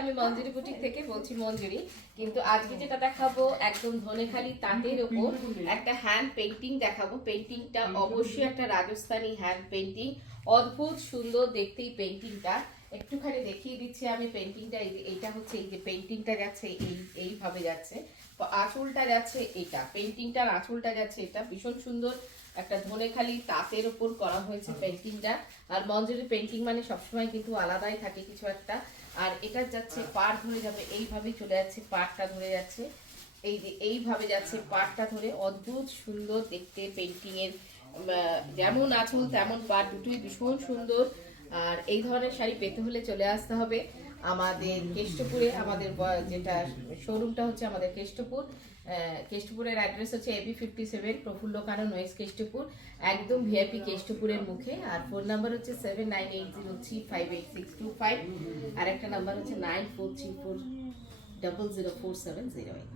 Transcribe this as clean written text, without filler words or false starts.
আমি মঞ্জুরি বুটিক থেকে বলছি মঞ্জুরি। কিন্তু আজকে যেটা দেখাবো একদম ধনেখালি তাঁতের ওপর একটা হ্যান্ড পেইন্টিং দেখাবো। পেইন্টিংটা অবশ্যই একটা রাজস্থানী হ্যান্ড পেইন্টিং, অদ্ভুত সুন্দর দেখতে এই পেইন্টিংটা। একটুখানি দেখিয়ে দিচ্ছি আমি পেইন্টিংটা। এইটা হচ্ছে এই যে পেইন্টিংটা যাচ্ছে এইভাবে যাচ্ছে, আঁচলটা যাচ্ছে এটা, পেইন্টিংটার আঁচলটা যাচ্ছে এটা। ভীষণ সুন্দর একটা ধনেখালি তাঁতের ওপর করা হয়েছে পেইন্টিংটা। আর মঞ্জুরি পেইন্টিং মানে সবসময় কিন্তু আলাদাই থাকে কিছু একটা। আর এটা যাচ্ছে পাড় ধরে যাবে, এইভাবেই চলে যাচ্ছে, পাড়টা ধরে যাচ্ছে, এই যে এইভাবে যাচ্ছে পাড়টা ধরে। অদ্ভুত সুন্দর দেখতে পেইন্টিং এর, যেমন আঁচল তেমন পাড়, দুটোই ভীষণ সুন্দর। আর এই ধরনের শাড়ি পেতে হলে চলে আসতে হবে আমাদের কেষ্টপুরে। আমাদের যেটা শোরুমটা হচ্ছে আমাদের কেষ্টপুর। কেষ্টপুরের অ্যাড্রেস হচ্ছে AB57 প্রফুল্ল কানন ওয়েস্ট কেষ্টপুর, একদম ভিআইপি কেষ্টপুরের মুখে। আর ফোন নাম্বার হচ্ছে 7980358625, আর একটা নাম্বার হচ্ছে 9434004708।